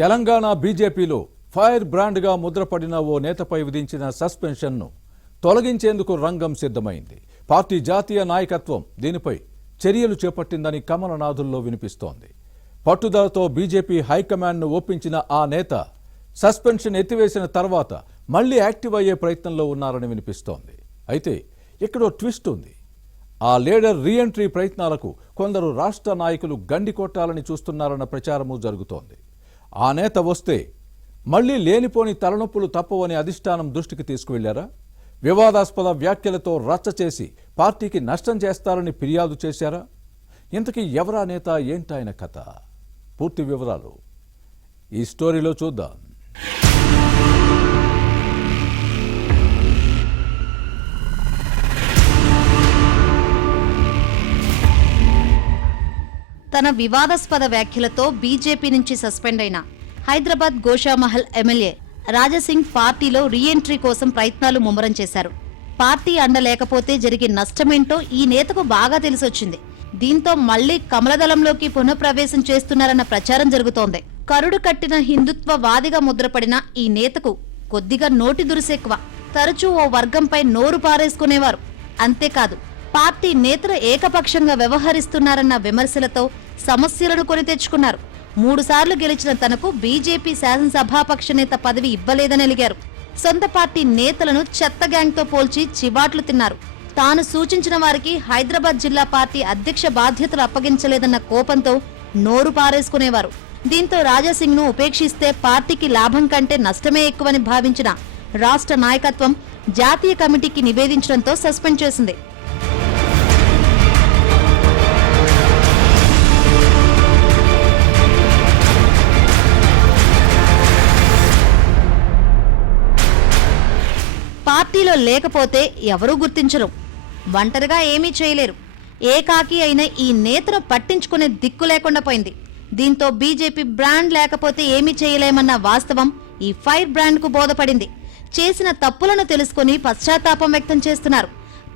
తెలంగాణ బీజేపీలో ఫైర్ బ్రాండ్గా ముద్రపడిన ఓ నేతపై విధించిన సస్పెన్షన్ను తొలగించేందుకు రంగం సిద్ధమైంది. పార్టీ జాతీయ నాయకత్వం దీనిపై చర్యలు చేపట్టిందని కమలనాథుల్లో వినిపిస్తోంది. పట్టుదలతో బీజేపీ హైకమాండ్ను ఒప్పించిన ఆ నేత సస్పెన్షన్ ఎత్తివేసిన తర్వాత మళ్లీ యాక్టివ్ అయ్యే ప్రయత్నంలో ఉన్నారని వినిపిస్తోంది. అయితే ఇక్కడో ట్విస్ట్ ఉంది. ఆ లీడర్ రీఎంట్రీ ప్రయత్నాలకు కొందరు రాష్ట్ర నాయకులు గండి కొట్టాలని చూస్తున్నారన్న ప్రచారము జరుగుతోంది. ఆ నేత వస్తే మళ్లీ లేనిపోని తలనొప్పులు తప్పవని అధిష్టానం దృష్టికి తీసుకువెళ్లారా? వివాదాస్పద వ్యాఖ్యలతో రచ్చ చేసి పార్టీకి నష్టం చేస్తారని ఫిర్యాదు చేశారా? ఇంతకీ ఎవరా నేత, ఏంటాయన కథ? పూర్తి వివరాలు ఈ స్టోరీలో చూద్దాం. తన వివాదాస్పద వ్యాఖ్యలతో బీజేపీ నుంచి సస్పెండ్ అయిన హైదరాబాద్ గోషామహల్ ఎమ్మెల్యే రాజాసింగ్ పార్టీలో రీఎంట్రీ కోసం ప్రయత్నాలు ముమ్మరం చేశారు. పార్టీ అండ లేకపోతే జరిగే నష్టమేంటో ఈ నేతకు బాగా తెలిసొచ్చింది. దీంతో మళ్లీ కమలదళంలోకి పునఃప్రవేశం చేస్తున్నారన్న ప్రచారం జరుగుతోంది. కరుడు కట్టిన హిందుత్వ వాదిగా ముద్రపడిన ఈ నేతకు కొద్దిగా నోటి దురుసెక్కువ. తరచూ ఓ వర్గంపై నోరు పారేసుకునేవారు. అంతేకాదు, పార్టీ నేతలు ఏకపక్షంగా వ్యవహరిస్తున్నారన్న విమర్శలతో సమస్యలను కొని తెచ్చుకున్నారు. 3 సార్లు గెలిచిన తనకు బీజేపీ శాసనసభాపక్ష నేత పదవి ఇవ్వలేదని అలిగారు. సొంత పార్టీ నేతలను చెత్త గ్యాంగ్తో పోల్చి చివాట్లు తిన్నారు. తాను సూచించిన వారికి హైదరాబాద్ జిల్లా పార్టీ అధ్యక్ష బాధ్యతలు అప్పగించలేదన్న కోపంతో నోరు పారేసుకునేవారు. దీంతో రాజాసింగ్ ను ఉపేక్షిస్తే పార్టీకి లాభం కంటే నష్టమే ఎక్కువని భావించిన రాష్ట్ర నాయకత్వం జాతీయ కమిటీకి నివేదించడంతో సస్పెండ్ చేసింది. పార్టీలో లేకపోతే ఎవరూ గుర్తించరు, ఒంటరిగా ఏమీ చేయలేరు. ఏకాకి అయిన ఈ నేతను పట్టించుకునే దిక్కు లేకుండా పోయింది. దీంతో బీజేపీ బ్రాండ్ లేకపోతే ఏమీ చేయలేమన్న వాస్తవం ఈ ఫైర్ బ్రాండ్కు బోధపడింది. చేసిన తప్పులను తెలుసుకుని పశ్చాత్తాపం వ్యక్తం చేస్తున్నారు.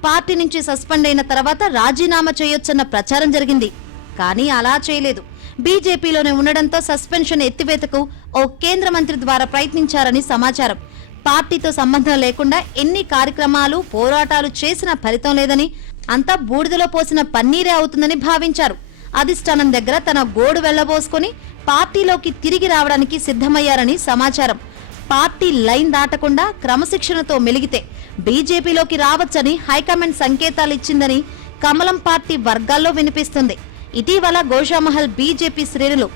పార్టీ నుంచి సస్పెండ్ అయిన తర్వాత రాజీనామా చేయొచ్చన్న ప్రచారం జరిగింది. కానీ అలా చేయలేదు. బీజేపీలోనే ఉండడంతో సస్పెన్షన్ ఎత్తివేతకు ఓ కేంద్ర మంత్రి ద్వారా ప్రయత్నించారని సమాచారం. పార్టీతో సంబంధం లేకుండా ఎన్ని కార్యక్రమాలు, పోరాటాలు చేసినా ఫలితం లేదని, అంతా బూడిదలో పోసిన పన్నీరే అవుతుందని భావించారు. అధిష్టానం దగ్గర తన గోడు వెళ్లబోసుకుని పార్టీలోకి తిరిగి రావడానికి సిద్ధమయ్యారని సమాచారం. పార్టీ లైన్ దాటకుండా క్రమశిక్షణతో మెలిగితే బీజేపీలోకి రావచ్చని హైకమాండ్ సంకేతాలిచ్చిందని కమలం పార్టీ వర్గాల్లో వినిపిస్తుంది. ఇటీవల గోషామహల్ బీజేపీ శ్రేణులు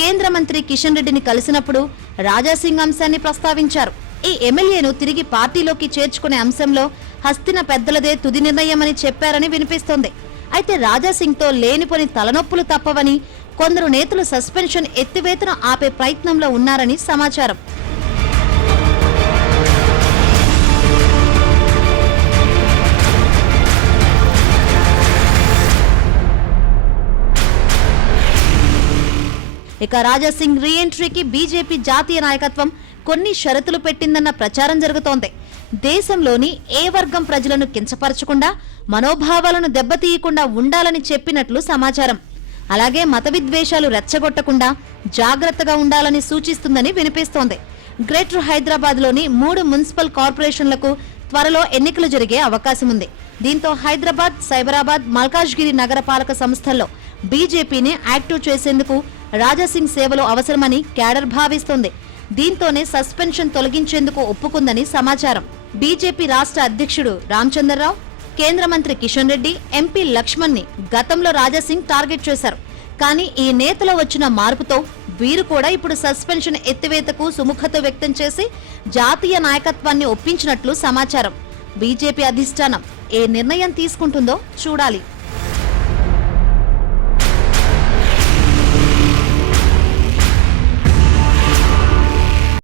కేంద్ర మంత్రి కిషన్ రెడ్డిని కలిసినప్పుడు రాజాసింగ్ అంశాన్ని ప్రస్తావించారు. ఈ ఎమ్మెల్యేను తిరిగి పార్టీలోకి చేర్చుకునే అంశంలో హస్తిన పెద్దలదే తుది నిర్ణయమని చెప్పారని వినిపిస్తోంది. అయితే రాజాసింగ్ తో లేనిపోని తలనొప్పులు తప్పవని కొందరు నేతలు సస్పెన్షన్ ఎత్తివేతను ఆపే ప్రయత్నంలో ఉన్నారని సమాచారం. ఇక రాజాసింగ్ రీఎంట్రీకి బీజేపీ జాతీయ నాయకత్వం కొన్ని షరతులు పెట్టిందన్న ప్రచారం జరుగుతోంది. దేశంలోని ఏ వర్గం ప్రజలను కించపరచకుండా, మనోభావాలను దెబ్బతీయకుండా ఉండాలని చెప్పినట్లు సమాచారం. అలాగే మత విద్వేషాలు రెచ్చగొట్టకుండా జాగ్రత్తగా ఉండాలని సూచిస్తుందని వినిపిస్తోంది. గ్రేటర్ హైదరాబాద్ లోని 3 మున్సిపల్ కార్పొరేషన్లకు త్వరలో ఎన్నికలు జరిగే అవకాశం ఉంది. దీంతో హైదరాబాద్, సైబరాబాద్, మల్కాజ్గిరి నగరపాలక సంస్థల్లో బీజేపీని యాక్టివ్ చేసేందుకు రాజాసింగ్ సేవలు అవసరమని క్యాడర్ భావిస్తోంది. దీంతోనే సస్పెన్షన్ తొలగించేందుకు ఒప్పుకుందని సమాచారం. బీజేపీ రాష్ట్ర అధ్యక్షుడు రామచంద్రరావు, కేంద్ర మంత్రి కిషన్ రెడ్డి, ఎంపీ లక్ష్మణ్ ని గతంలో రాజాసింగ్ టార్గెట్ చేశారు. కానీ ఈ నేతలో వచ్చిన మార్పుతో వీరు కూడా ఇప్పుడు సస్పెన్షన్ ఎత్తివేతకు సుముఖత వ్యక్తం చేసి జాతీయ నాయకత్వాన్ని ఒప్పించినట్లు సమాచారం. బీజేపీ అధిష్టానం ఏ నిర్ణయం తీసుకుంటుందో చూడాలి.